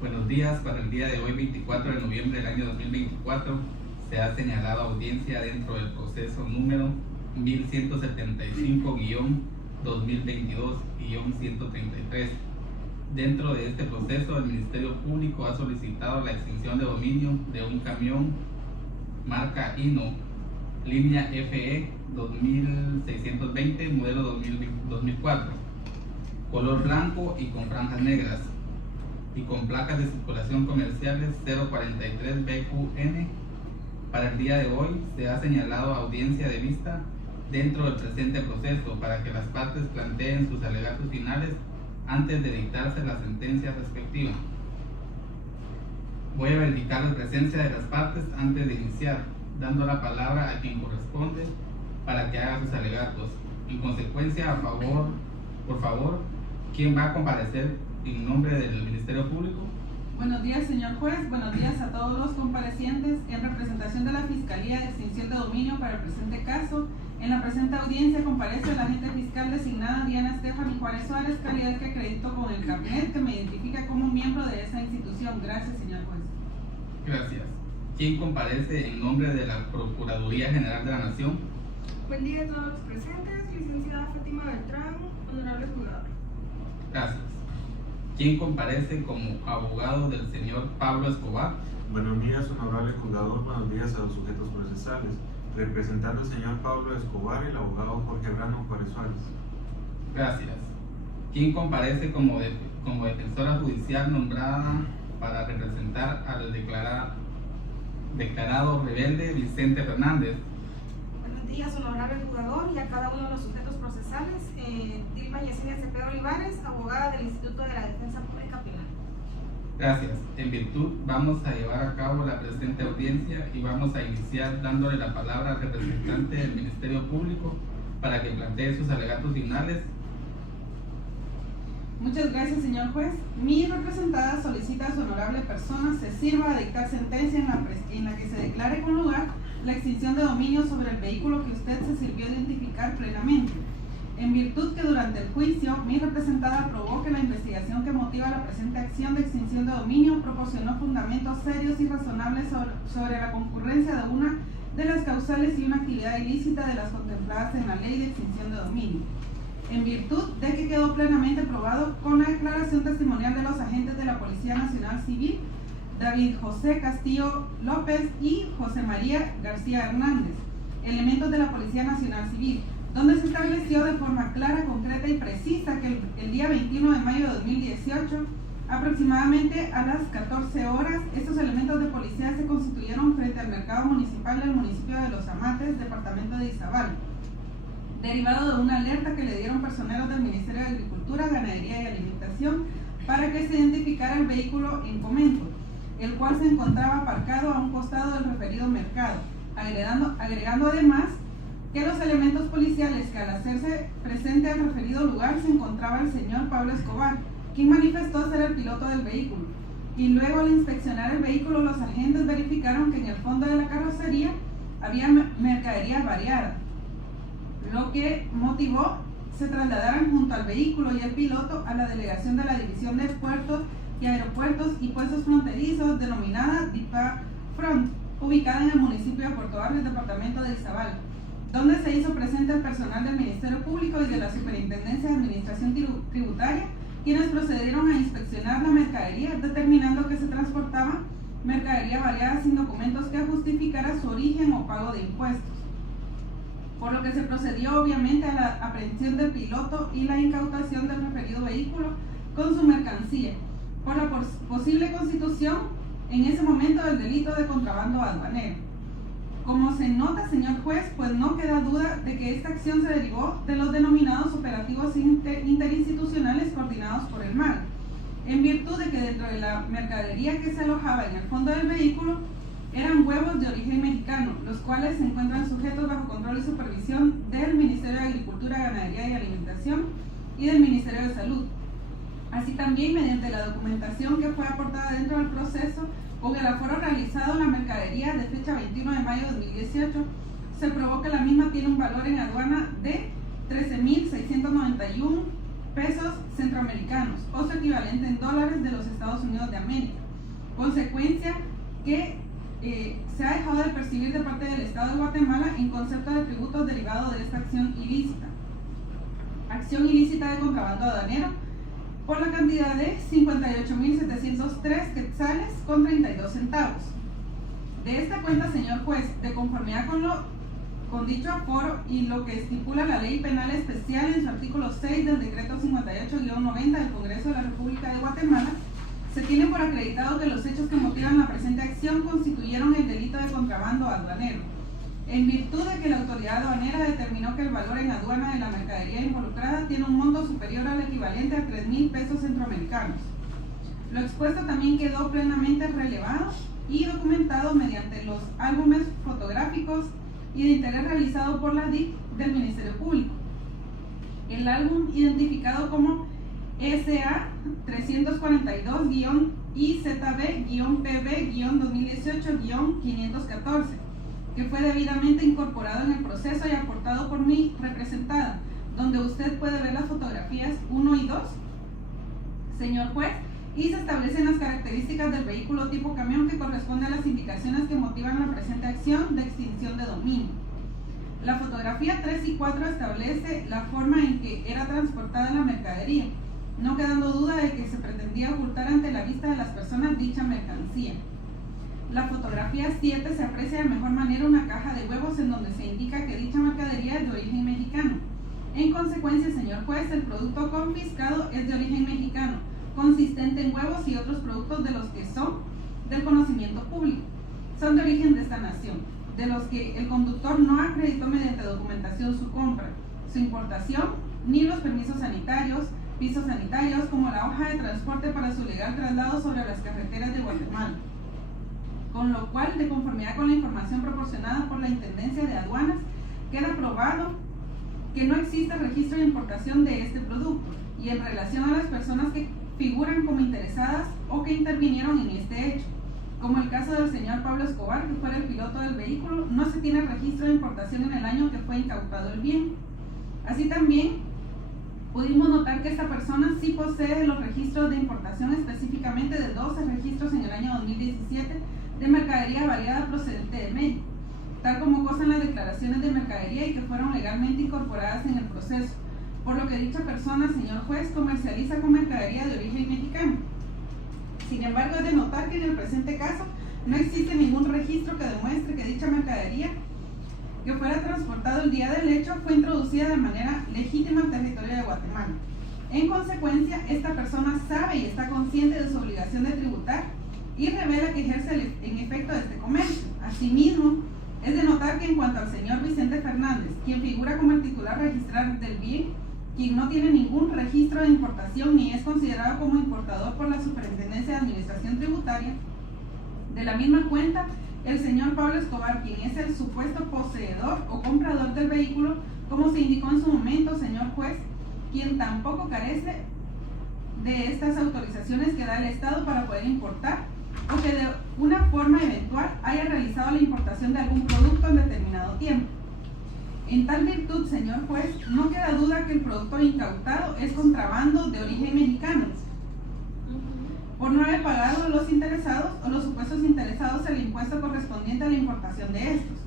Buenos días. Para el día de hoy, 24 de noviembre del año 2024, se ha señalado audiencia dentro del proceso número 1175-2022-133. Dentro de este proceso, el Ministerio Público ha solicitado la extinción de dominio de un camión marca Hino, línea FE 2620, modelo 2004, color blanco y con franjas negras, y con placas de circulación comerciales 043 BQN. Para el día de hoy se ha señalado audiencia de vista dentro del presente proceso para que las partes planteen sus alegatos finales antes de dictarse la sentencia respectiva. Voy a verificar la presencia de las partes antes de iniciar, dando la palabra a quien corresponde para que haga sus alegatos. En consecuencia, por favor, ¿quién va a comparecer en nombre del Ministerio Público? Buenos días, señor juez. Buenos días a todos los comparecientes. En representación de la Fiscalía de Extinción de Dominio para el presente caso, en la presente audiencia comparece la agente fiscal designada Diana Stephanie Juárez Suárez, calidad que acredito con el carnet que me identifica como miembro de esa institución. Gracias, señor juez. Gracias. ¿Quién comparece en nombre de la Procuraduría General de la Nación? Buen día a todos los presentes, licenciada Fátima Beltrán, honorable juzgador. Gracias. ¿Quién comparece como abogado del señor Pablo Escobar? Buenos días, honorable juzgador. Buenos días a los sujetos procesales. Representando al señor Pablo Escobar, el abogado Jorge Brano Juárez Suárez. Gracias. ¿Quién comparece como defensora judicial nombrada para representar al declarado rebelde Vicente Fernández? Buenos días, honorable juzgador, y a cada uno de los sujetos procesales. Dilma Yesenia Cepeda Olivares, abogada del Instituto de la Defensa Pública Penal. Gracias. En virtud, vamos a llevar a cabo la presente audiencia y vamos a iniciar dándole la palabra al representante del Ministerio Público para que plantee sus alegatos finales. Muchas gracias, señor juez. Mi representada solicita a su honorable persona se sirva a dictar sentencia en la que se declare con lugar la extinción de dominio sobre el vehículo que usted se sirvió a identificar plenamente. En virtud que durante el juicio, mi representada aprobó que la investigación que motiva la presente acción de extinción de dominio proporcionó fundamentos serios y razonables sobre la concurrencia de una de las causales y una actividad ilícita de las contempladas en la Ley de Extinción de Dominio. En virtud de que quedó plenamente probado con la declaración testimonial de los agentes de la Policía Nacional Civil, David José Castillo López y José María García Hernández, elementos de la Policía Nacional Civil, donde se estableció de forma clara, concreta y precisa que el día 21 de mayo de 2018, aproximadamente a las 14 horas, estos elementos de policía se constituyeron frente al mercado municipal del municipio de Los Amates, departamento de Izabal, derivado de una alerta que le dieron personeros del Ministerio de Agricultura, Ganadería y Alimentación para que se identificara el vehículo en comento, el cual se encontraba aparcado a un costado del referido mercado, agregando además que los elementos policiales que al hacerse presente al referido lugar se encontraba el señor Pablo Escobar, quien manifestó ser el piloto del vehículo, y luego al inspeccionar el vehículo los agentes verificaron que en el fondo de la carrocería había mercadería variada, lo que motivó se trasladaran junto al vehículo y el piloto a la delegación de la División de Puertos y Aeropuertos y Puestos Fronterizos denominada DIPA Front, ubicada en el municipio de Puerto Barrio, departamento de Izabal, donde se hizo presente el personal del Ministerio Público y de la Superintendencia de Administración Tributaria, quienes procedieron a inspeccionar la mercadería, determinando que se transportaba mercadería variada sin documentos que justificara su origen o pago de impuestos, por lo que se procedió obviamente a la aprehensión del piloto y la incautación del referido vehículo con su mercancía, por la posible constitución en ese momento del delito de contrabando aduanero. Como se nota, señor juez, pues no queda duda de que esta acción se derivó de los denominados operativos interinstitucionales coordinados por el MAG, en virtud de que dentro de la mercadería que se alojaba en el fondo del vehículo eran huevos de origen mexicano, los cuales se encuentran sujetos bajo control y supervisión del Ministerio de Agricultura, Ganadería y Alimentación y del Ministerio de Salud. Así también, mediante la documentación que fue aportada dentro del proceso, con el aforo realizado en la mercadería de fecha 21 de mayo de 2018, se probó que la misma tiene un valor en aduana de 13.691 pesos centroamericanos o su equivalente en dólares de los Estados Unidos de América, consecuencia que se ha dejado de percibir de parte del Estado de Guatemala en concepto de tributos derivados de esta acción ilícita de contrabando aduanero, por la cantidad de 58.703 quetzales con 32 centavos. De esta cuenta, señor juez, de conformidad con dicho aforo y lo que estipula la Ley Penal Especial en su artículo 6 del Decreto 58-90 del Congreso de la República de Guatemala, se tiene por acreditado que los hechos que motivan la presente acción constituyeron el delito de contrabando aduanero, en virtud de que la autoridad aduanera determinó que el valor en aduana de la mercadería involucrada tiene un monto superior al equivalente a 3.000 pesos centroamericanos. Lo expuesto también quedó plenamente relevado y documentado mediante los álbumes fotográficos y de interés realizado por la DIC del Ministerio Público. El álbum, identificado como SA 342-IZB-PB-2018-514, que fue debidamente incorporado en el proceso y aportado por mi representada, donde usted puede ver las fotografías 1 y 2, señor juez, y se establecen las características del vehículo tipo camión que corresponde a las indicaciones que motivan la presente acción de extinción de dominio. La fotografía 3 y 4 establece la forma en que era transportada la mercadería, no quedando duda de que se pretendía ocultar ante la vista de las personas dicha mercancía. La fotografía 7 se aprecia de mejor manera una caja de huevos en donde se indica que dicha mercadería es de origen mexicano. En consecuencia, señor juez, el producto confiscado es de origen mexicano, consistente en huevos y otros productos de los que son del conocimiento público. Son de origen de esta nación, de los que el conductor no acreditó mediante documentación su compra, su importación, ni los permisos sanitarios, pisos sanitarios, como la hoja de transporte para su legal traslado sobre las carreteras de Guatemala. Con lo cual, de conformidad con la información proporcionada por la Intendencia de Aduanas, queda probado que no existe registro de importación de este producto, y en relación a las personas que figuran como interesadas o que intervinieron en este hecho, como el caso del señor Pablo Escobar, que fuera el piloto del vehículo, no se tiene registro de importación en el año que fue incautado el bien. Así también pudimos notar que esta persona sí posee los registros de importación, específicamente de 12 registros en el año 2017 de mercadería variada procedente de México, tal como consta las declaraciones de mercadería y que fueron legalmente incorporadas en el proceso, por lo que dicha persona, señor juez, comercializa con mercadería de origen mexicano. Sin embargo, es de notar que en el presente caso no existe ningún registro que demuestre que dicha mercadería que fuera transportado el día del hecho fue introducida de manera legítima al territorio de Guatemala. En consecuencia, esta persona sabe y está consciente de su obligación de tributar y revela que ejerce en efecto este comercio. Asimismo, es de notar que en cuanto al señor Vicente Fernández, quien figura como el titular registral del bien, quien no tiene ningún registro de importación ni es considerado como importador por la Superintendencia de Administración Tributaria, de la misma cuenta, el señor Pablo Escobar, quien es el supuesto poseedor o comprador del vehículo, como se indicó en su momento, señor juez, quien tampoco carece de estas autorizaciones que da el Estado para poder importar, o que de una forma eventual haya realizado la importación de algún producto en determinado tiempo. En tal virtud, señor juez, no queda duda que el producto incautado es contrabando de origen mexicano, por no haber pagado a los interesados o los supuestos interesados el impuesto correspondiente a la importación de estos,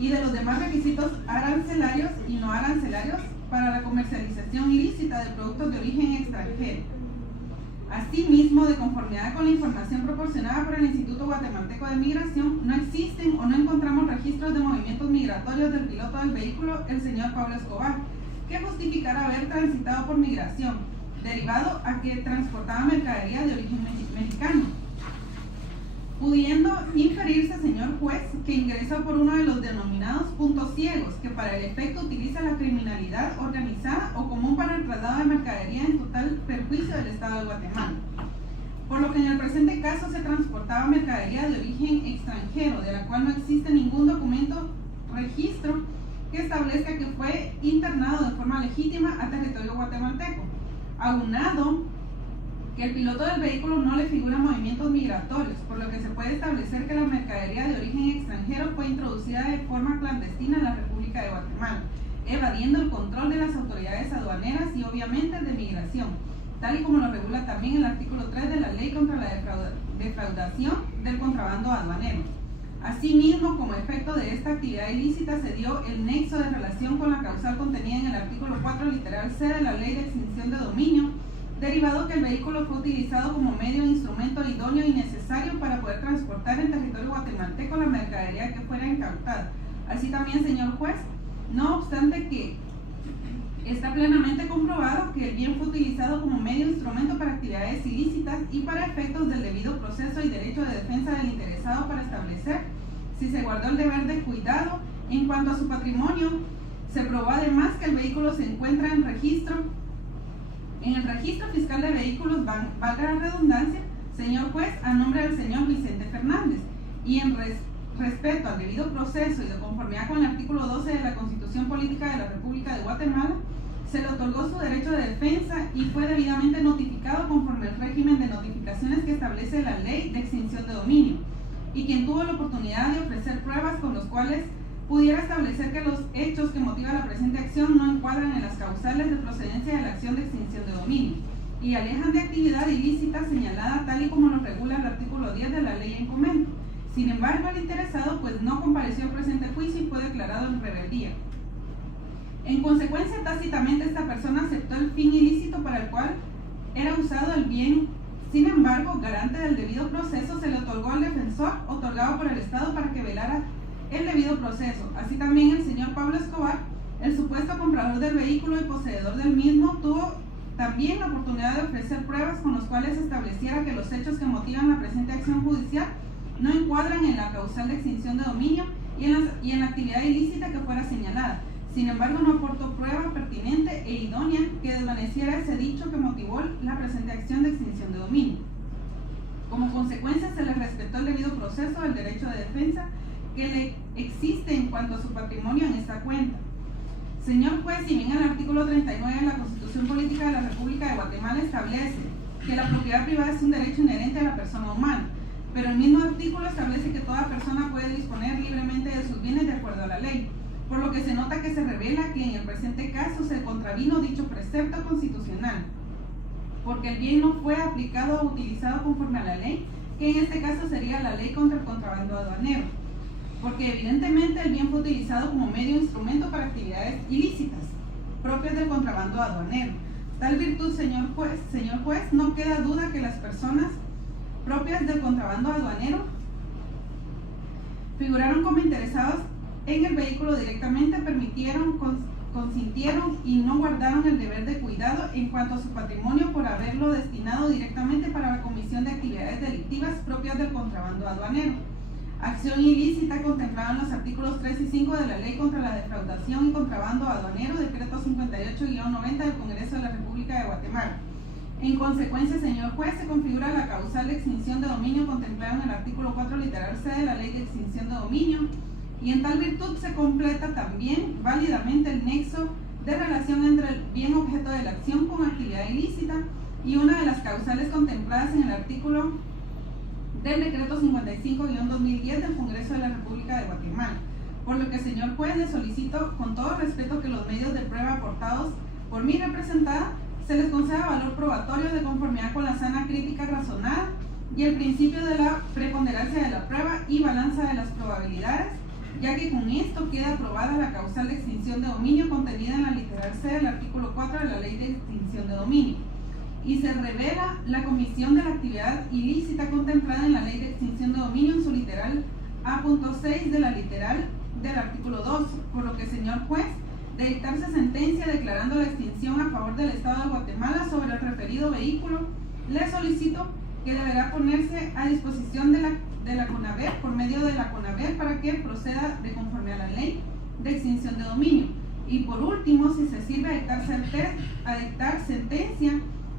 y de los demás requisitos arancelarios y no arancelarios para la comercialización ilícita de productos de origen extranjero. Asimismo, de conformidad con la información proporcionada por el Instituto Guatemalteco de Migración, no existen o no encontramos registros de movimientos migratorios del piloto del vehículo, el señor Pablo Escobar, que justificara haber transitado por migración, derivado a que transportaba mercadería de origen mexicano, pudiendo inferirse, señor juez, que ingresa por uno de los denominados puntos ciegos, que para el efecto utiliza la criminalidad organizada o común para el traslado de mercadería en total perjuicio del Estado de Guatemala. Por lo que en el presente caso se transportaba mercadería de origen extranjero, de la cual no existe ningún documento registro que establezca que fue internado de forma legítima a territorio guatemalteco, aunado que el piloto del vehículo no le figura movimientos migratorios, por lo que se puede establecer que la mercadería de origen extranjero fue introducida de forma clandestina en la República de Guatemala, evadiendo el control de las autoridades aduaneras y obviamente de migración, tal y como lo regula también el artículo 3 de la Ley contra la defraudación del contrabando aduanero. Asimismo, como efecto de esta actividad ilícita, se dio el nexo de relación con la causal contenida en el artículo 4, literal C de la Ley de Extinción de Dominio, derivado que el vehículo fue utilizado como medio, instrumento idóneo y necesario para poder transportar en territorio guatemalteco la mercadería que fuera incautada. Así también, señor juez, no obstante que está plenamente comprobado que el bien fue utilizado como medio, instrumento para actividades ilícitas y para efectos del debido proceso y derecho de defensa del interesado para establecer si se guardó el deber de cuidado en cuanto a su patrimonio. Se probó además que el vehículo se encuentra en el registro fiscal de vehículos, valga la redundancia, señor juez, a nombre del señor Vicente Fernández, y en respeto al debido proceso y de conformidad con el artículo 12 de la Constitución Política de la República de Guatemala, se le otorgó su derecho de defensa y fue debidamente notificado conforme al régimen de notificaciones que establece la Ley de Extinción de Dominio, y quien tuvo la oportunidad de ofrecer pruebas con los cuales pudiera establecer que los hechos que motivan la presente acción no encuadran en las causales de procedencia de la acción de extinción de dominio y alejan de actividad ilícita señalada tal y como lo regula el artículo 10 de la ley en comento. Sin embargo, el interesado pues no compareció al presente juicio y fue declarado en rebeldía. En consecuencia, tácitamente esta persona aceptó el fin ilícito para el cual era usado el bien. Sin embargo, garante del debido proceso, se le otorgó al defensor otorgado por el Estado para que velara el debido proceso. Así también el señor Pablo Escobar, el supuesto comprador del vehículo y poseedor del mismo, tuvo también la oportunidad de ofrecer pruebas con los cuales se estableciera que los hechos que motivan la presente acción judicial no encuadran en la causal de extinción de dominio y en la actividad ilícita que fuera señalada. Sin embargo, no aportó prueba pertinente e idónea que desvaneciera ese dicho que motivó la presente acción de extinción de dominio. Como consecuencia, se le respetó el debido proceso del derecho de defensa que le existe en cuanto a su patrimonio en esta cuenta. Señor juez, si bien el artículo 39 de la Constitución Política de la República de Guatemala establece que la propiedad privada es un derecho inherente a la persona humana, pero el mismo artículo establece que toda persona puede disponer libremente de sus bienes de acuerdo a la ley, por lo que se nota que se revela que en el presente caso se contravino dicho precepto constitucional, porque el bien no fue aplicado o utilizado conforme a la ley, que en este caso sería la ley contra el contrabando aduanero, porque evidentemente el bien fue utilizado como medio instrumento para actividades ilícitas propias del contrabando aduanero. Tal virtud, señor juez, no queda duda que las personas propias del contrabando aduanero figuraron como interesados en el vehículo directamente, permitieron, consintieron y no guardaron el deber de cuidado en cuanto a su patrimonio por haberlo destinado directamente para la comisión de actividades delictivas propias del contrabando aduanero. Acción ilícita contemplada en los artículos 3 y 5 de la Ley contra la Defraudación y Contrabando Aduanero, decreto 58-90 del Congreso de la República de Guatemala. En consecuencia, señor juez, se configura la causal de extinción de dominio contemplada en el artículo 4, literal C de la Ley de Extinción de Dominio, y en tal virtud se completa también válidamente el nexo de relación entre el bien objeto de la acción con actividad ilícita y una de las causales contempladas en el artículo del decreto 55-2010 del Congreso de la República de Guatemala. Por lo que, señor juez, le solicito con todo respeto que los medios de prueba aportados por mi representada se les conceda valor probatorio de conformidad con la sana crítica razonada y el principio de la preponderancia de la prueba y balanza de las probabilidades, ya que con esto queda aprobada la causal de extinción de dominio contenida en la literal C del artículo 4 de la Ley de Extinción de Dominio, y se revela la comisión de la actividad ilícita contemplada en la Ley de Extinción de Dominio en su literal A.6 de la literal del artículo 2, por lo que, señor juez, de dictarse sentencia declarando la extinción a favor del Estado de Guatemala sobre el referido vehículo, le solicito que deberá ponerse a disposición de la CONAVER por medio de la CONAVER para que proceda de conforme a la Ley de Extinción de Dominio. Y por último, si se sirve a dictar sentencia,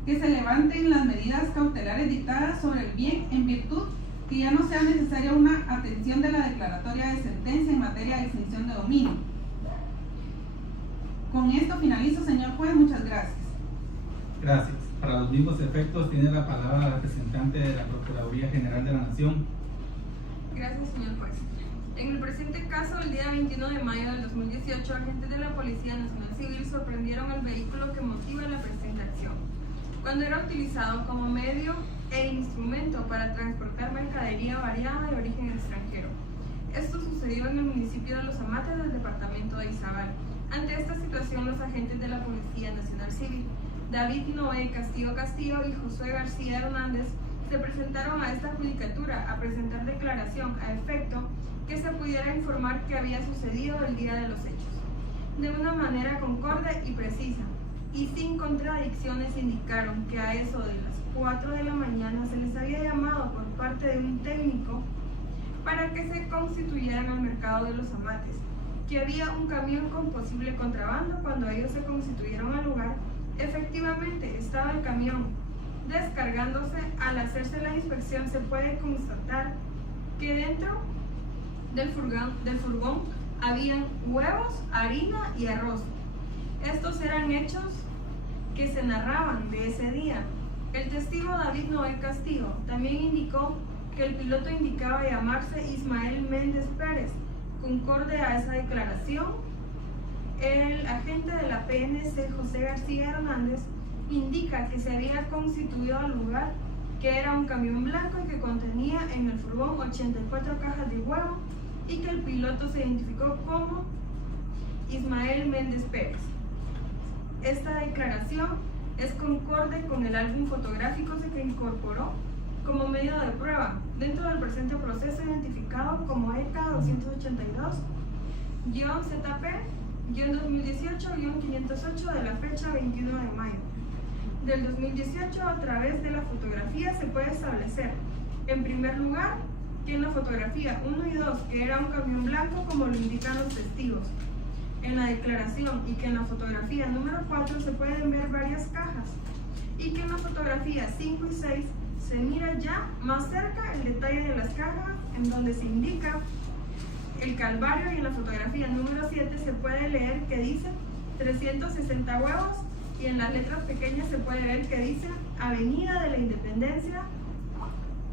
que se levanten las medidas cautelares dictadas sobre el bien en virtud que ya no sea necesaria una atención de la declaratoria de sentencia en materia de extinción de dominio. Con esto finalizo, señor juez. Muchas gracias. Gracias. Para los mismos efectos tiene la palabra la representante de la Procuraduría General de la Nación. Gracias, señor juez. En el presente caso, el día 21 de mayo del 2018, agentes de la Policía Nacional Civil sorprendieron el vehículo que motiva la presente acción, cuando era utilizado como medio e instrumento para transportar mercadería variada de origen extranjero. Esto sucedió en el municipio de Los Amates del departamento de Izabal. Ante esta situación, los agentes de la Policía Nacional Civil, David Noé Castillo y Josué García Hernández, se presentaron a esta judicatura a presentar declaración a efecto que se pudiera informar qué había sucedido el día de los hechos. De una manera concorde y precisa, y sin contradicciones, indicaron que a eso de las 4 de la mañana se les había llamado por parte de un técnico para que se constituyeran al mercado de Los Amates, que había un camión con posible contrabando. Cuando ellos se constituyeron al lugar, efectivamente estaba el camión descargándose. Al hacerse la inspección se puede constatar que dentro del furgón habían huevos, harina y arroz. Estos eran hechos que se narraban de ese día. El testigo David Noé Castillo también indicó que el piloto indicaba llamarse Ismael Méndez Pérez. Concorde a esa declaración, el agente de la PNC, José García Hernández, indica que se había constituido al lugar, que era un camión blanco y que contenía en el furgón 84 cajas de huevo, y que el piloto se identificó como Ismael Méndez Pérez. Esta declaración es concorde con el álbum fotográfico que se incorporó como medio de prueba dentro del presente proceso, identificado como ECA 282-ZP-2018-508 de la fecha 21 de mayo del 2018. A través de la fotografía se puede establecer, en primer lugar, que en la fotografía 1 y 2, que era un camión blanco como lo indican los testigos en la declaración, y que en la fotografía número 4 se pueden ver varias cajas, y que en la fotografía 5 y 6 se mira ya más cerca el detalle de las cajas, en donde se indica el Calvario, y en la fotografía número 7 se puede leer que dice 360 huevos, y en las letras pequeñas se puede ver que dice Avenida de la Independencia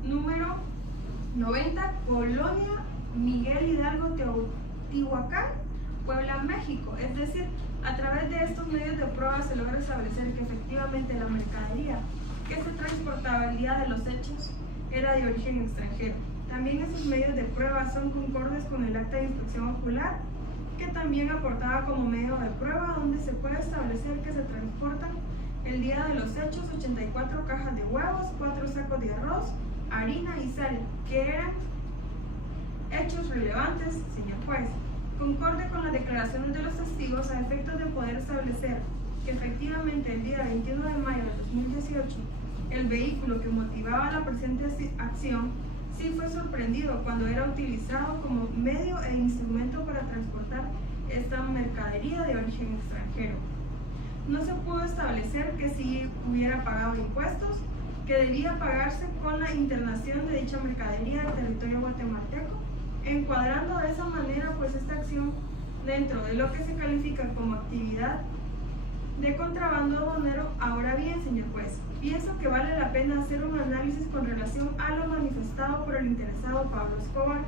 número 90, Colonia Miguel Hidalgo, Teotihuacán, Puebla, México. Es decir, a través de estos medios de prueba se logra establecer que efectivamente la mercadería que se transportaba el día de los hechos era de origen extranjero. También esos medios de prueba son concordes con el acta de inspección ocular, que también aportaba como medio de prueba, donde se puede establecer que se transportan el día de los hechos 84 cajas de huevos, 4 sacos de arroz, harina y sal, que eran hechos relevantes, señor juez. Concorde con las declaraciones de los testigos a efectos de poder establecer que efectivamente el día 21 de mayo de 2018 el vehículo que motivaba la presente acción sí fue sorprendido cuando era utilizado como medio e instrumento para transportar esta mercadería de origen extranjero. No se pudo establecer que si hubiera pagado impuestos, que debía pagarse con la internación de dicha mercadería al territorio guatemalteco, encuadrando de esa manera pues esta acción dentro de lo que se califica como actividad de contrabando aduanero. Ahora bien, señor juez, pienso que vale la pena hacer un análisis con relación a lo manifestado por el interesado Pablo Escobar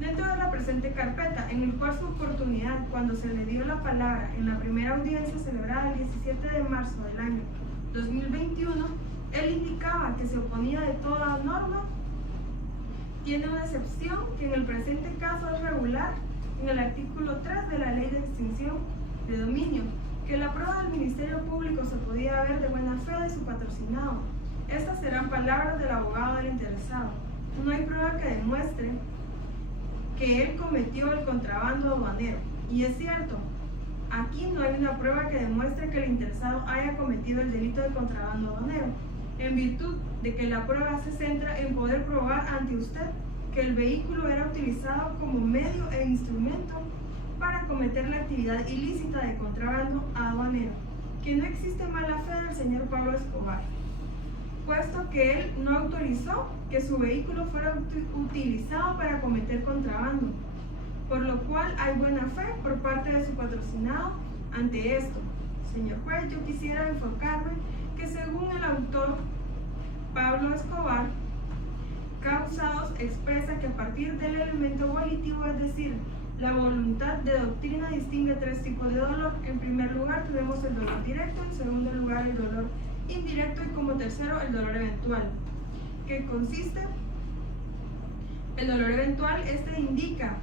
dentro de la presente carpeta, en el cual su oportunidad, cuando se le dio la palabra en la primera audiencia celebrada el 17 de marzo del año 2021, él indicaba que se oponía de toda norma. Tiene una excepción que en el presente caso es regular en el artículo 3 de la Ley de Extinción de Dominio, que la prueba del Ministerio Público se podía ver de buena fe de su patrocinado. Estas serán palabras del abogado del interesado. No hay prueba que demuestre que él cometió el contrabando aduanero. Y es cierto, aquí no hay una prueba que demuestre que el interesado haya cometido el delito de contrabando aduanero, en virtud de que la prueba se centra en poder probar ante usted que el vehículo era utilizado como medio e instrumento para cometer la actividad ilícita de contrabando aduanero, que no existe mala fe del señor Pablo Escobar, puesto que él no autorizó que su vehículo fuera utilizado para cometer contrabando, por lo cual hay buena fe por parte de su patrocinado ante esto. Señor juez, yo quisiera enfocarme que según el autor Pablo Escobar, causados expresa que a partir del elemento volitivo, es decir, la voluntad de doctrina, distingue tres tipos de dolor. En primer lugar tenemos el dolor directo, en segundo lugar el dolor indirecto y como tercero el dolor eventual. ¿Qué consiste? El dolor eventual, indica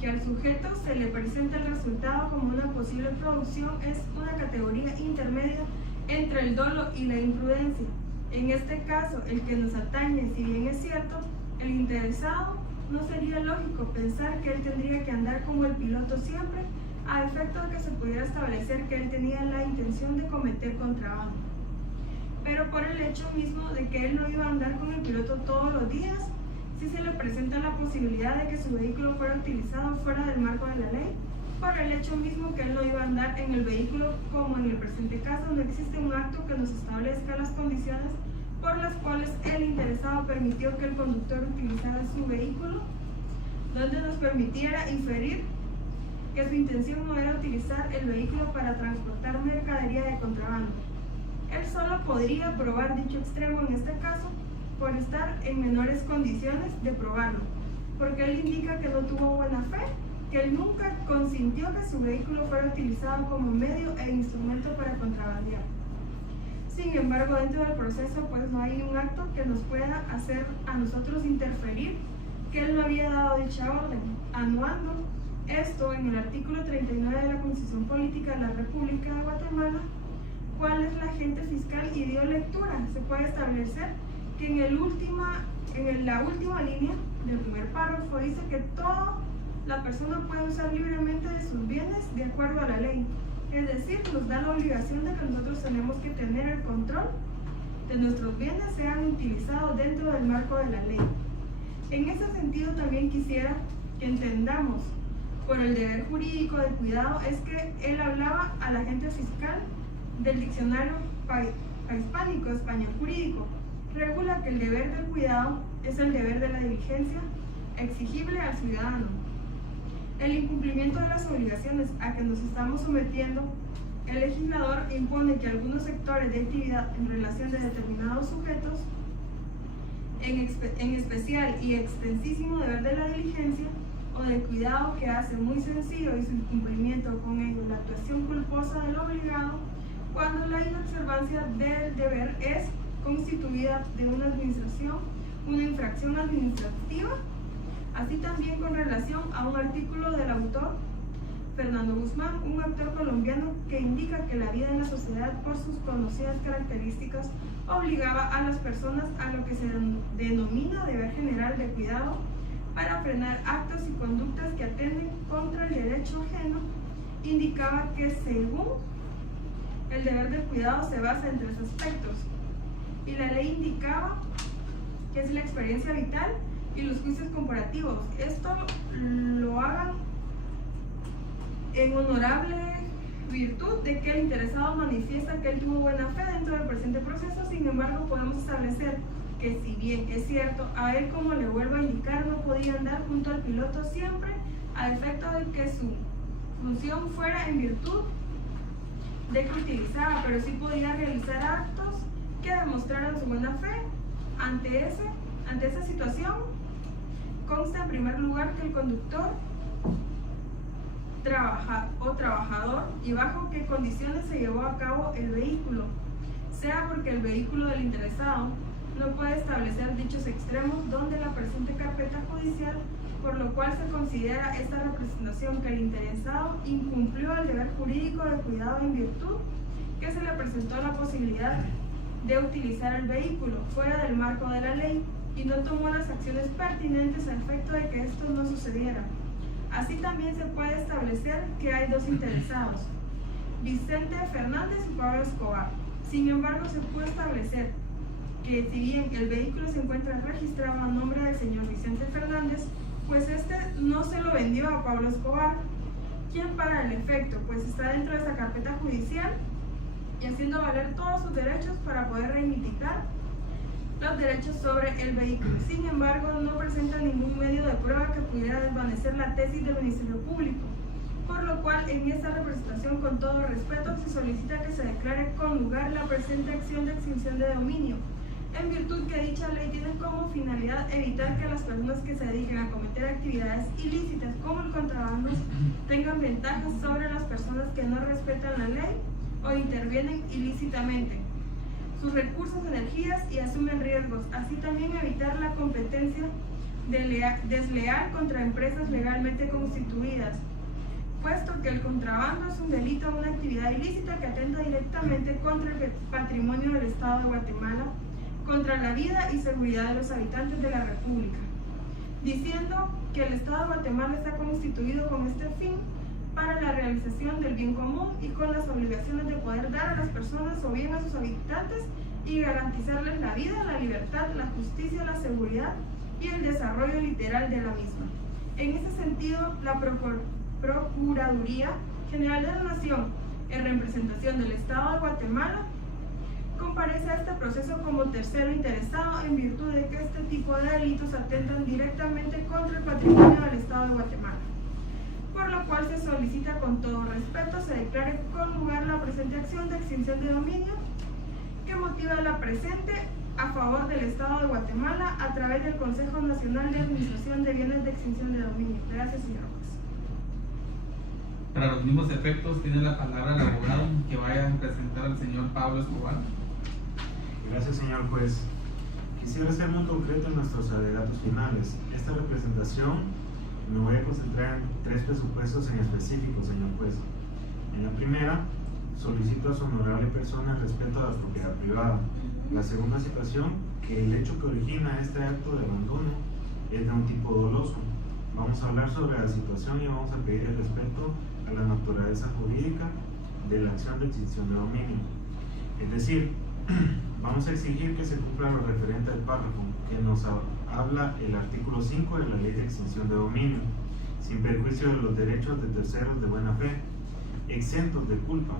que al sujeto se le presenta el resultado como una posible producción, es una categoría intermedia entre el dolo y la imprudencia. En este caso, el que nos atañe, si bien es cierto, el interesado, no sería lógico pensar que él tendría que andar como el piloto siempre, a efecto de que se pudiera establecer que él tenía la intención de cometer contrabando. Pero por el hecho mismo de que él no iba a andar con el piloto todos los días, si se le presenta la posibilidad de que su vehículo fuera utilizado fuera del marco de la ley, por el hecho mismo que él no iba a andar en el vehículo, como en el presente caso no existe un acto que nos establezca las condiciones por las cuales el interesado permitió que el conductor utilizara su vehículo, donde nos permitiera inferir que su intención no era utilizar el vehículo para transportar mercadería de contrabando. Él solo podría probar dicho extremo en este caso por estar en menores condiciones de probarlo, porque él indica que no tuvo buena fe, que él nunca consintió que su vehículo fuera utilizado como medio e instrumento para contrabandear. Sin embargo, dentro del proceso pues no hay un acto que nos pueda hacer a nosotros interferir que él no había dado dicha orden, anuando esto en el artículo 39 de la Constitución Política de la República de Guatemala. ¿Cuál es la agente fiscal? Y dio lectura. Se puede establecer que en la última línea del primer párrafo dice que toda la persona puede usar libremente de sus bienes de acuerdo a la ley. Es decir, nos da la obligación de que nosotros tenemos que tener el control de nuestros bienes sean utilizados dentro del marco de la ley. En ese sentido también quisiera que entendamos por el deber jurídico de cuidado es que él hablaba al agente fiscal del diccionario prehispánico español jurídico. Regula que el deber de cuidado es el deber de la diligencia exigible al ciudadano. El incumplimiento de las obligaciones a que nos estamos sometiendo, el legislador impone que algunos sectores de actividad en relación de determinados sujetos, en especial y extensísimo deber de la diligencia o del cuidado que hace muy sencillo y su incumplimiento con ello la actuación culposa del obligado, cuando la inobservancia del deber es constituida de una infracción administrativa, así también con relación a un artículo del autor Fernando Guzmán, un actor colombiano que indica que la vida en la sociedad por sus conocidas características obligaba a las personas a lo que se denomina deber general de cuidado para frenar actos y conductas que atenten contra el derecho ajeno. Indicaba que según el deber de cuidado se basa en tres aspectos y la ley indicaba que es la experiencia vital y los juicios comparativos. Esto lo hagan en honorable virtud de que el interesado manifiesta que él tuvo buena fe dentro del presente proceso. Sin embargo, podemos establecer que si bien es cierto, a él, como le vuelvo a indicar, no podía andar junto al piloto siempre, a efecto de que su función fuera en virtud de que utilizaba, pero sí podía realizar actos que demostraran su buena fe. Ante esa situación, consta en primer lugar que el conductor trabajador y bajo qué condiciones se llevó a cabo el vehículo, sea porque el vehículo del interesado no puede establecer dichos extremos donde la presente carpeta judicial, por lo cual se considera esta representación que el interesado incumplió el deber jurídico de cuidado en virtud que se le presentó la posibilidad de utilizar el vehículo fuera del marco de la ley y no tomó las acciones pertinentes a efecto de que esto no sucediera. Así también se puede establecer que hay dos interesados, Vicente Fernández y Pablo Escobar. Sin embargo, se puede establecer que si bien el vehículo se encuentra registrado a nombre del señor Vicente Fernández, pues este no se lo vendió a Pablo Escobar, quien para el efecto pues está dentro de esa carpeta judicial y haciendo valer todos sus derechos para poder reivindicar los derechos sobre el vehículo. Sin embargo, no presenta ningún medio de prueba que pudiera desvanecer la tesis del Ministerio Público, por lo cual en esta representación, con todo respeto, se solicita que se declare con lugar la presente acción de extinción de dominio, en virtud que dicha ley tiene como finalidad evitar que las personas que se dediquen a cometer actividades ilícitas como el contrabando tengan ventajas sobre las personas que no respetan la ley o intervienen ilícitamente sus recursos, energías y asumen riesgos, así también evitar la competencia desleal contra empresas legalmente constituidas, puesto que el contrabando es un delito o una actividad ilícita que atenta directamente contra el patrimonio del Estado de Guatemala, contra la vida y seguridad de los habitantes de la República, diciendo que el Estado de Guatemala está constituido con este fin para la realización del bien común y con las obligaciones de poder dar a las personas o bien a sus habitantes y garantizarles la vida, la libertad, la justicia, la seguridad y el desarrollo literal de la misma. En ese sentido, la Procuraduría General de la Nación, en representación del Estado de Guatemala, comparece a este proceso como tercero interesado en virtud de que este tipo de delitos atentan directamente contra el patrimonio del Estado de Guatemala, por lo cual se solicita con todo respeto se declare con lugar la presente acción de extinción de dominio que motiva la presente a favor del Estado de Guatemala a través del Consejo Nacional de Administración de Bienes de Extinción de Dominio. Gracias, señor juez. Para los mismos efectos, tiene la palabra el abogado que vaya a presentar al señor Pablo Escobar. Gracias, señor juez. Quisiera ser muy concreto en nuestros alegatos finales. Esta representación me voy a concentrar en 3 presupuestos en específico, señor juez. En la primera, solicito a su honorable persona el respeto a la propiedad privada. La segunda situación, que el hecho que origina este acto de abandono es de un tipo doloso. Vamos a hablar sobre la situación y vamos a pedir el respeto a la naturaleza jurídica de la acción de extinción de dominio. Es decir, vamos a exigir que se cumpla lo referente al párrafo que nos habla el artículo 5 de la Ley de Extinción de Dominio, sin perjuicio de los derechos de terceros de buena fe, exentos de culpa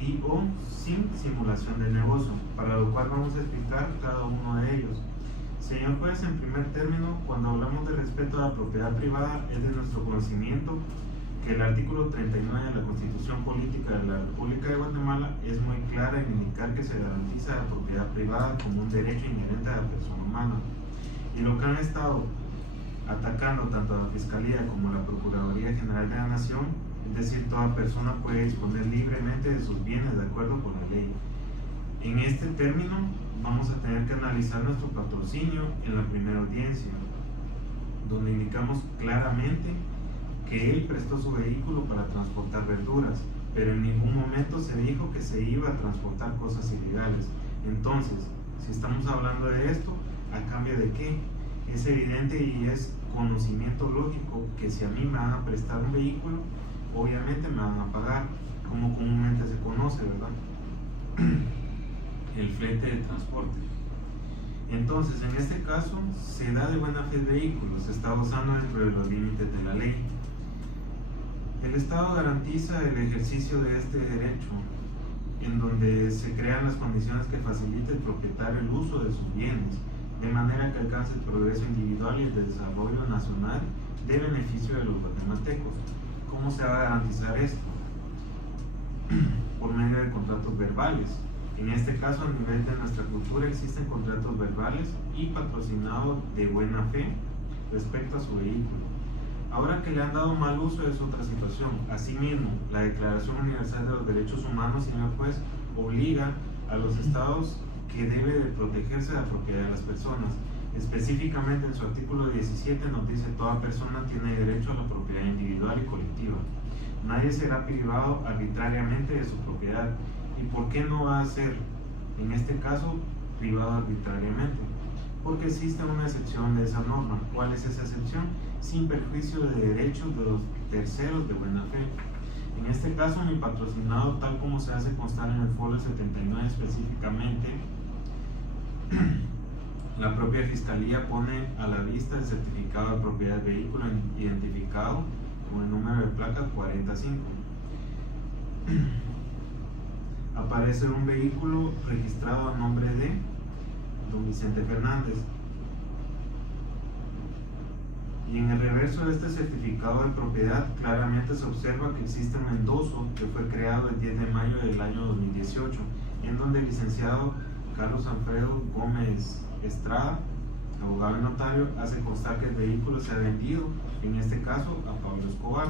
y o sin simulación de negocio, para lo cual vamos a explicar cada uno de ellos. Señor juez, en primer término, cuando hablamos de respeto a la propiedad privada, es de nuestro conocimiento que el artículo 39 de la Constitución Política de la República de Guatemala es muy clara en indicar que se garantiza la propiedad privada como un derecho inherente a la persona humana. Y lo que han estado atacando tanto a la Fiscalía como a la Procuraduría General de la Nación, es decir, toda persona puede disponer libremente de sus bienes de acuerdo con la ley. En este término, vamos a tener que analizar nuestro patrocinio en la primera audiencia, donde indicamos claramente que él prestó su vehículo para transportar verduras, pero en ningún momento se dijo que se iba a transportar cosas ilegales. Entonces, si estamos hablando de esto, ¿a cambio de qué? Es evidente y es conocimiento lógico que si a mí me van a prestar un vehículo, obviamente me van a pagar, como comúnmente se conoce, ¿verdad? El flete de transporte. Entonces, en este caso, se da de buena fe el vehículo, se está usando dentro de los límites de la ley. El Estado garantiza el ejercicio de este derecho, en donde se crean las condiciones que faciliten el propietario el uso de sus bienes, de manera que alcance el progreso individual y el desarrollo nacional de beneficio de los guatemaltecos. ¿Cómo se va a garantizar esto? Por medio de contratos verbales. En este caso, a nivel de nuestra cultura, existen contratos verbales y patrocinados de buena fe respecto a su vehículo. Ahora que le han dado mal uso es otra situación. Asimismo, la Declaración Universal de los Derechos Humanos, señor juez, obliga a los estados que debe de protegerse la propiedad de las personas. Específicamente en su artículo 17 nos dice: toda persona tiene derecho a la propiedad individual y colectiva. Nadie será privado arbitrariamente de su propiedad. ¿Y por qué no va a ser, en este caso, privado arbitrariamente? Porque existe una excepción de esa norma. ¿Cuál es esa excepción? Sin perjuicio de derechos de los terceros de buena fe. En este caso, mi patrocinado, tal como se hace constar en el folio 79 específicamente, la propia Fiscalía pone a la vista el certificado de propiedad del vehículo identificado con el número de placa 45. Aparece un vehículo registrado a nombre de don Vicente Fernández. Y en el reverso de este certificado de propiedad claramente se observa que existe un endoso que fue creado el 10 de mayo del año 2018, en donde el licenciado Carlos Alfredo Gómez Estrada, abogado y notario, hace constar que el vehículo se ha vendido, en este caso a Pablo Escobar,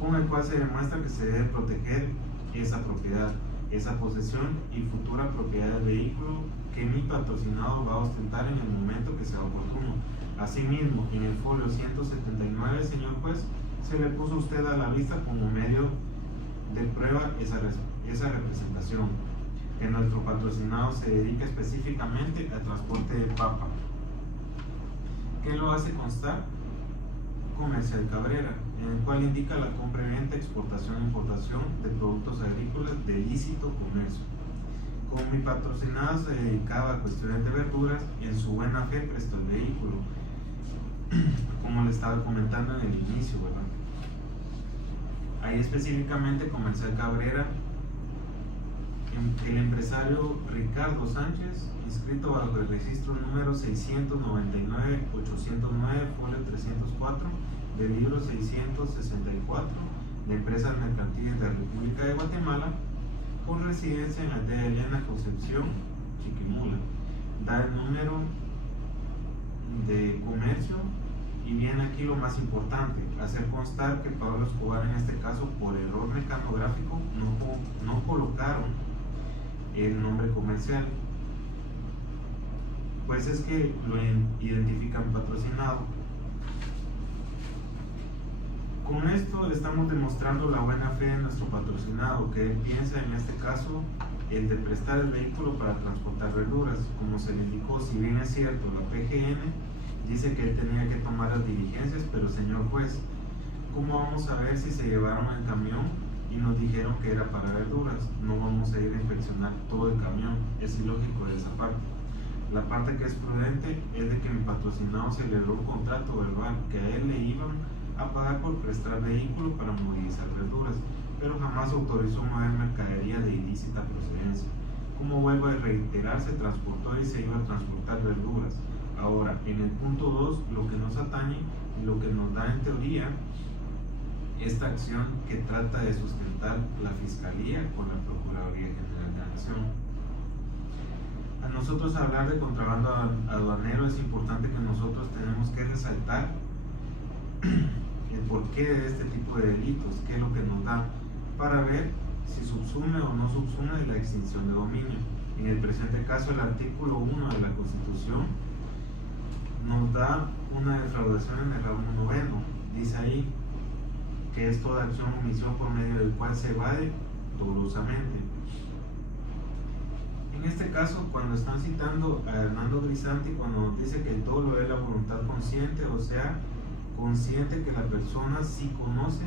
con el cual se demuestra que se debe proteger esa propiedad, esa posesión y futura propiedad del vehículo que mi patrocinado va a ostentar en el momento que sea oportuno. Asimismo, en el folio 179, señor juez, se le puso a usted a la vista como medio de prueba esa representación, que nuestro patrocinado se dedica específicamente al transporte de papa. ¿Qué lo hace constar? Comercial Cabrera, en el cual indica la compra y venta, exportación e importación de productos agrícolas de lícito comercio. Como mi patrocinado se dedicaba a cuestiones de verduras, en su buena fe prestó el vehículo, como le estaba comentando en el inicio, ¿verdad? Ahí específicamente Comercial Cabrera, el empresario Ricardo Sánchez, inscrito bajo el registro número 699-809, folio 304, del libro 664 de Empresas Mercantiles de la República de Guatemala, con residencia en Aldea Elena Concepción, Chiquimula. Da el número de comercio y viene aquí lo más importante, hacer constar que Pablo Escobar, en este caso por error mecanográfico, no colocaron el nombre comercial, pues es que lo identifican patrocinado. Con esto le estamos demostrando la buena fe de nuestro patrocinado, que él piensa en este caso el de prestar el vehículo para transportar verduras. Como se le indicó, si bien es cierto, la PGN dice que él tenía que tomar las diligencias, pero señor juez, ¿cómo vamos a ver si se llevaron el camión y nos dijeron que era para verduras? No vamos a ir a inspeccionar todo el camión, es ilógico de esa parte. La parte que es prudente es de que mi patrocinado celebró un contrato verbal que a él le iban a pagar por prestar vehículo para movilizar verduras, pero jamás autorizó mover mercadería de ilícita procedencia. Como vuelvo a reiterar, se transportó y se iba a transportar verduras. Ahora, en el punto 2, lo que nos atañe y lo que nos da en teoría esta acción que trata de sustentar la Fiscalía con la Procuraduría General de la Nación. A nosotros hablar de contrabando aduanero es importante que nosotros tenemos que resaltar el porqué de este tipo de delitos, qué es lo que nos da, para ver si subsume o no subsume la extinción de dominio. En el presente caso, el artículo 1 de la Constitución nos da una defraudación en el ramo noveno. Dice ahí que es toda acción o omisión por medio del cual se evade dolosamente. En este caso, cuando están citando a Hernando Grisanti, cuando nos dice que el dolo es la voluntad consciente, o sea, consciente que la persona sí conoce,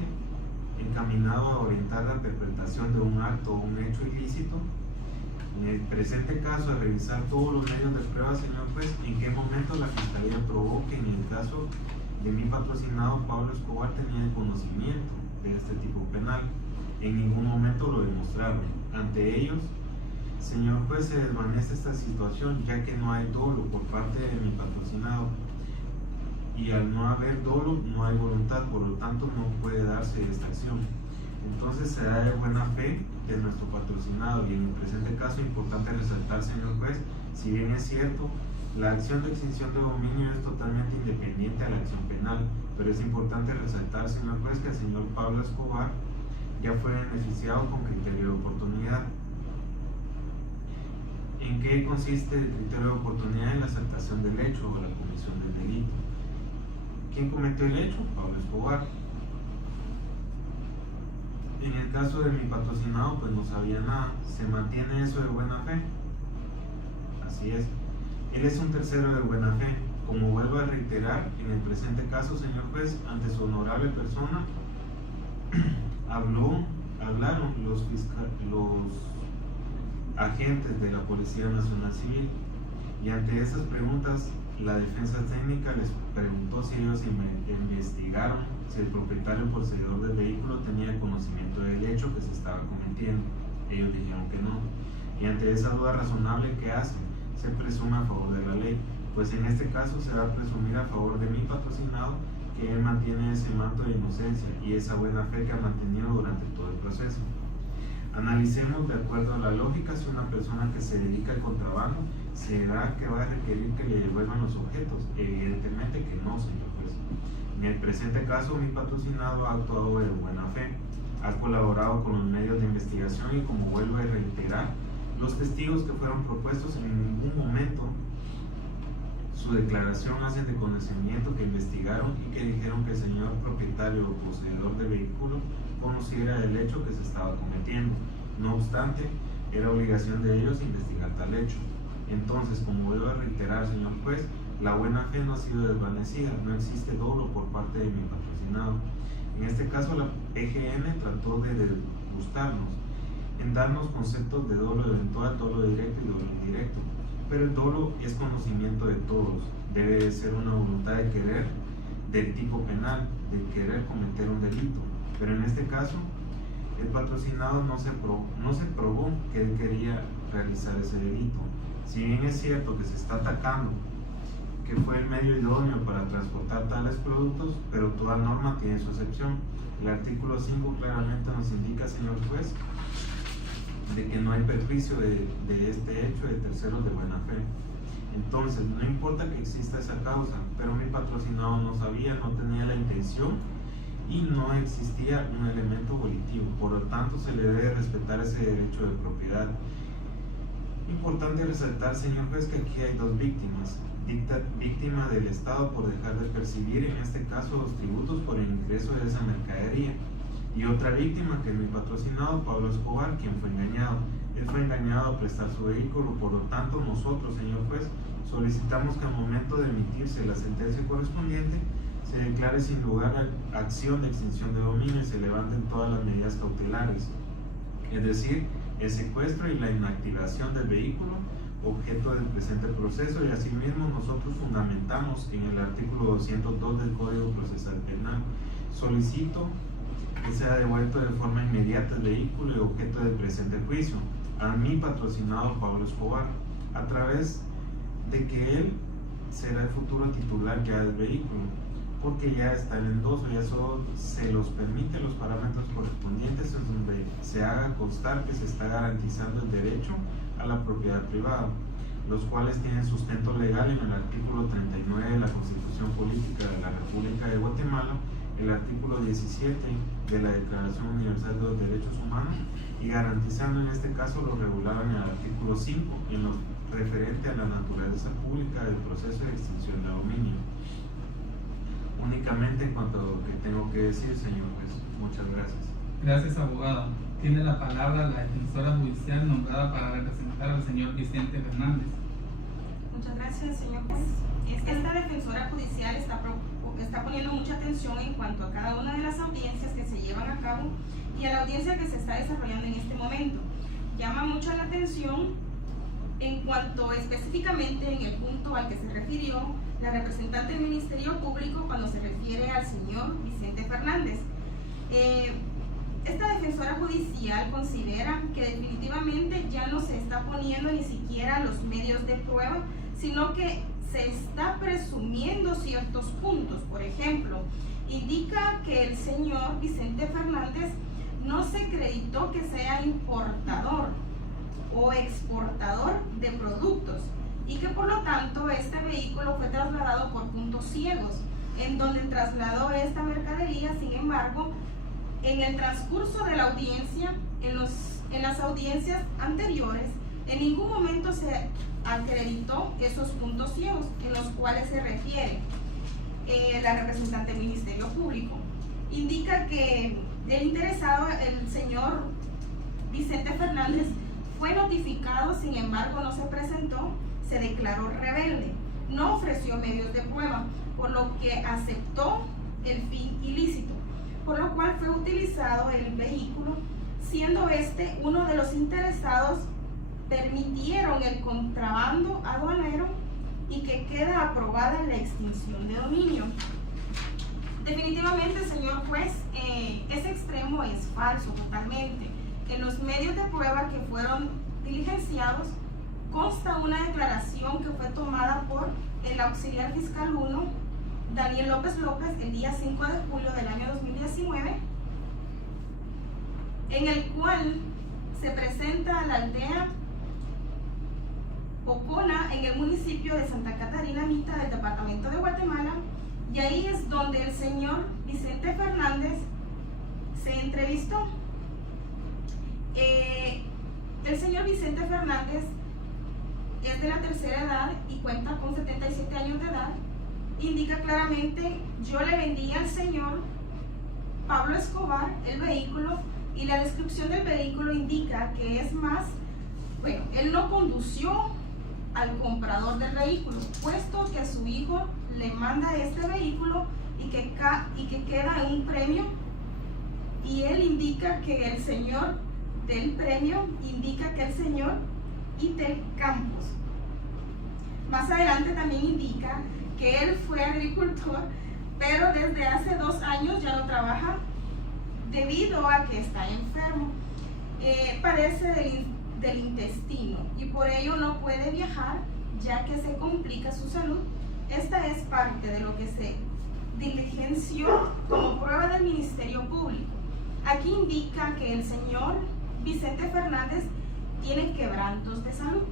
encaminado a orientar la perpetración de un acto o un hecho ilícito. En el presente caso, a revisar todos los medios de prueba, señor juez, en qué momento la Fiscalía probó que en el caso de mi patrocinado Pablo Escobar tenía el conocimiento de este tipo penal. En ningún momento lo demostraron. Ante ellos, señor juez, se desvanece esta situación, ya que no hay dolo por parte de mi patrocinado, y al no haber dolo no hay voluntad, por lo tanto no puede darse esta acción. Entonces se da de buena fe de nuestro patrocinado, y en el presente caso importante resaltar, señor juez, si bien es cierto, la acción de extinción de dominio es totalmente independiente a la acción penal, pero es importante resaltar, señor juez, que el señor Pablo Escobar ya fue beneficiado con criterio de oportunidad. ¿En qué consiste el criterio de oportunidad? En la aceptación del hecho o la comisión del delito. ¿Quién cometió el hecho? Pablo Escobar. En el caso de mi patrocinado, pues no sabía nada. ¿Se mantiene eso de buena fe? Así es. Él es un tercero de buena fe. Como vuelvo a reiterar, en el presente caso, señor juez, ante su honorable persona, hablaron los agentes de la Policía Nacional Civil, y ante esas preguntas la defensa técnica les preguntó si ellos investigaron si el propietario o poseedor del vehículo tenía conocimiento del hecho que se estaba cometiendo. Ellos dijeron que no, y ante esa duda razonable, ¿qué hacen? Se presume a favor de la ley, pues en este caso se va a presumir a favor de mi patrocinado que él mantiene ese manto de inocencia y esa buena fe que ha mantenido durante todo el proceso. Analicemos de acuerdo a la lógica si una persona que se dedica al contrabando será que va a requerir que le devuelvan los objetos. Evidentemente que no, señor juez. En el presente caso, mi patrocinado ha actuado de buena fe, ha colaborado con los medios de investigación y, como vuelvo a reiterar, los testigos que fueron propuestos en ningún momento su declaración hacen de conocimiento que investigaron y que dijeron que el señor propietario o poseedor del vehículo conociera el hecho que se estaba cometiendo. No obstante, era obligación de ellos investigar tal hecho. Entonces, como vuelvo a reiterar, señor juez, la buena fe no ha sido desvanecida, no existe dolo por parte de mi patrocinado. En este caso, la PGN trató de disgustarnos en darnos conceptos de dolo eventual, dolo directo y dolo indirecto. Pero el dolo es conocimiento de todos, debe de ser una voluntad de querer del tipo penal, de querer cometer un delito. Pero en este caso, el patrocinado no se probó que él quería realizar ese delito. Si bien es cierto que se está atacando que fue el medio idóneo para transportar tales productos, pero toda norma tiene su excepción. El artículo 5 claramente nos indica, señor juez, de que no hay perjuicio de este hecho de terceros de buena fe. Entonces, no importa que exista esa causa, pero mi patrocinado no sabía, no tenía la intención y no existía un elemento volitivo. Por lo tanto, se le debe respetar ese derecho de propiedad. Importante resaltar, señor juez, que aquí hay dos víctimas. Víctima del Estado por dejar de percibir, en este caso, los tributos por el ingreso de esa mercadería. Y otra víctima, que es mi patrocinado, Pablo Escobar, quien fue engañado. Él fue engañado a prestar su vehículo, por lo tanto nosotros, señor juez, solicitamos que al momento de emitirse la sentencia correspondiente se declare sin lugar a acción de extinción de dominio y se levanten todas las medidas cautelares, es decir, el secuestro y la inactivación del vehículo objeto del presente proceso, y asimismo nosotros fundamentamos en el artículo 202 del Código Procesal Penal. Solicito que sea devuelto de forma inmediata el vehículo y objeto del presente juicio a mi patrocinado Pablo Escobar, a través de que él será el futuro titular ya del vehículo, porque ya está el endoso, ya solo se los permite los parámetros correspondientes en donde se haga constar que se está garantizando el derecho a la propiedad privada, los cuales tienen sustento legal en el artículo 39 de la Constitución Política de la República de Guatemala, el artículo 17 de la Declaración Universal de los Derechos Humanos, y garantizando en este caso lo regulado en el artículo 5 en lo referente a la naturaleza pública del proceso de extinción de dominio. Únicamente en cuanto a lo que tengo que decir, señor juez. Muchas gracias. Gracias, abogado. Tiene la palabra la defensora judicial nombrada para representar al señor Vicente Fernández. Muchas gracias, señor juez. Esta defensora judicial está poniendo mucha atención en cuanto a cada una de las audiencias que se llevan a cabo y a la audiencia que se está desarrollando en este momento. Llama mucho la atención en cuanto específicamente en el punto al que se refirió la representante del Ministerio Público cuando se refiere al señor Vicente Fernández. Esta defensora judicial considera que definitivamente ya no se está poniendo ni siquiera los medios de prueba, sino que se está presumiendo ciertos puntos. Por ejemplo, indica que el señor Vicente Fernández no se acreditó que sea importador o exportador de productos y que por lo tanto este vehículo fue trasladado por puntos ciegos, en donde trasladó esta mercadería. Sin embargo, en el transcurso de la audiencia, en las audiencias anteriores, en ningún momento se acreditó esos puntos ciegos en los cuales se refiere la representante del Ministerio Público. Indica que el interesado, el señor Vicente Fernández, fue notificado, sin embargo no se presentó, se declaró rebelde, no ofreció medios de prueba, por lo que aceptó el fin ilícito, por lo cual fue utilizado el vehículo, siendo este uno de los interesados. Permitieron el contrabando aduanero y que queda aprobada la extinción de dominio. Definitivamente, señor juez, ese extremo es falso totalmente. En los medios de prueba que fueron diligenciados consta una declaración que fue tomada por el auxiliar fiscal 1, Daniel López López, el día 5 de julio del año 2019, en el cual se presenta a la aldea Ocona en el municipio de Santa Catarina Mita del departamento de Guatemala, y ahí es donde el señor Vicente Fernández se entrevistó. El señor Vicente Fernández es de la tercera edad y cuenta con 77 años de edad. Indica claramente: yo le vendí al señor Pablo Escobar el vehículo, y la descripción del vehículo indica que es más, bueno, él no condució al comprador del vehículo, puesto que a su hijo le manda este vehículo y que queda en un premio, y él indica que el señor del premio indica que el señor Itel Campos. Más adelante también indica que él fue agricultor, pero desde hace 2 años ya no trabaja debido a que está enfermo. Padece del intestino y por ello no puede viajar, ya que se complica su salud. Esta es parte de lo que se diligenció como prueba del Ministerio Público. Aquí indica que el señor Vicente Fernández tiene quebrantos de salud.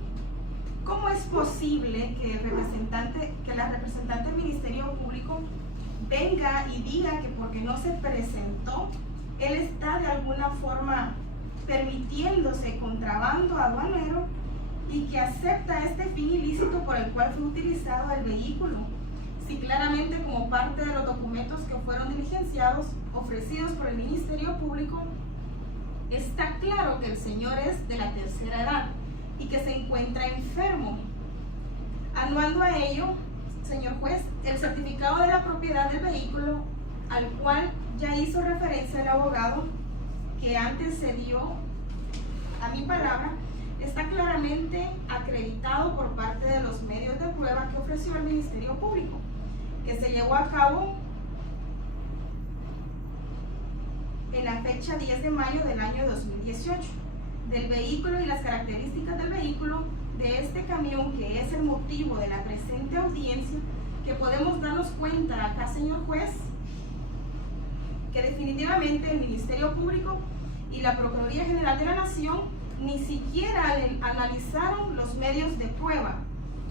¿Cómo es posible que la representante del Ministerio Público venga y diga que porque no se presentó, él está de alguna forma permitiéndose contrabando aduanero y que acepta este fin ilícito por el cual fue utilizado el vehículo? Si claramente, como parte de los documentos que fueron diligenciados, ofrecidos por el Ministerio Público, está claro que el señor es de la tercera edad y que se encuentra enfermo. Anuando a ello, señor juez, el certificado de la propiedad del vehículo, al cual ya hizo referencia el abogado que antes se dio a mi palabra, está claramente acreditado por parte de los medios de prueba que ofreció el Ministerio Público, que se llevó a cabo en la fecha 10 de mayo del año 2018, del vehículo y las características del vehículo de este camión, que es el motivo de la presente audiencia, que podemos darnos cuenta acá, señor juez, que definitivamente el Ministerio Público y la Procuraduría General de la Nación ni siquiera analizaron los medios de prueba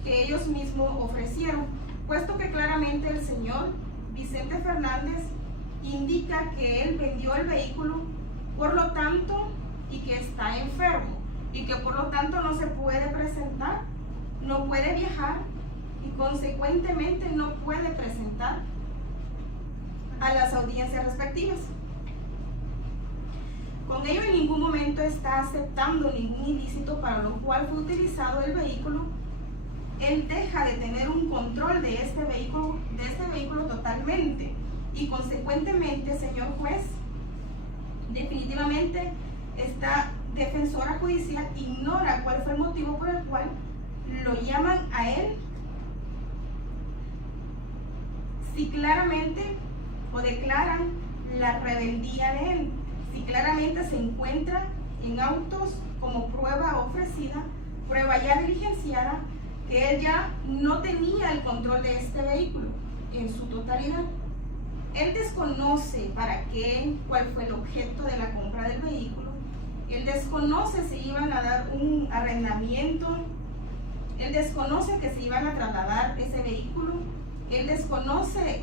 que ellos mismos ofrecieron, puesto que claramente el señor Vicente Fernández indica que él vendió el vehículo, por lo tanto, y que está enfermo, y que por lo tanto no se puede presentar, no puede viajar y consecuentemente no puede presentar a las audiencias respectivas. Con ello en ningún momento está aceptando ningún ilícito para lo cual fue utilizado el vehículo. Él deja de tener un control de este vehículo totalmente, y consecuentemente, señor juez, definitivamente esta defensora judicial ignora cuál fue el motivo por el cual lo llaman a él, si claramente o declaran la rebeldía de él, si claramente se encuentra en autos como prueba ofrecida, prueba ya diligenciada, que él ya no tenía el control de este vehículo en su totalidad. Él desconoce para qué, cuál fue el objeto de la compra del vehículo. Él desconoce si iban a dar un arrendamiento. Él desconoce que se iban a trasladar ese vehículo. Él desconoce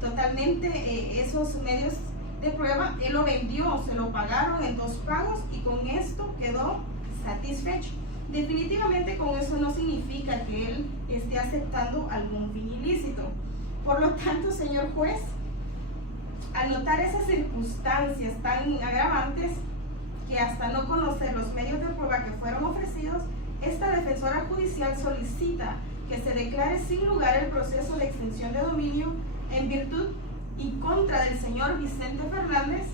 totalmente esos medios de prueba. Él lo vendió, se lo pagaron en 2 pagos y con esto quedó satisfecho. Definitivamente con eso no significa que él esté aceptando algún fin ilícito. Por lo tanto, señor juez, al notar esas circunstancias tan agravantes, que hasta no conocer los medios de prueba que fueron ofrecidos, esta defensora judicial solicita que se declare sin lugar el proceso de extinción de dominio en virtud y contra del señor Vicente Fernández,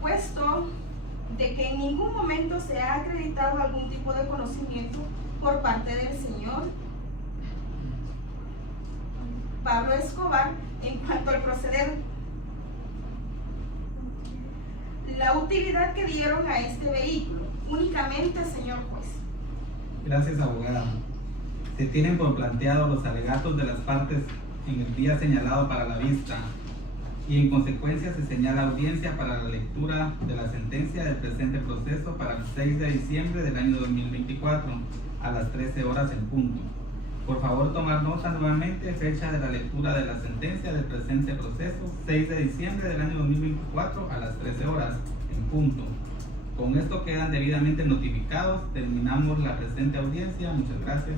puesto de que en ningún momento se ha acreditado algún tipo de conocimiento por parte del señor Pablo Escobar en cuanto al proceder, la utilidad que dieron a este vehículo. Únicamente, señor juez. Gracias, abogada. Se tienen por planteado los alegatos de las partes en el día señalado para la vista. y en consecuencia se señala audiencia para la lectura de la sentencia del presente proceso para el 6 de diciembre del año 2024 a las 13 horas en punto. Por favor, tomar nota nuevamente, fecha de la lectura de la sentencia del presente proceso, 6 de diciembre del año 2024 a las 13 horas en punto. Con esto quedan debidamente notificados. Terminamos la presente audiencia. Muchas gracias.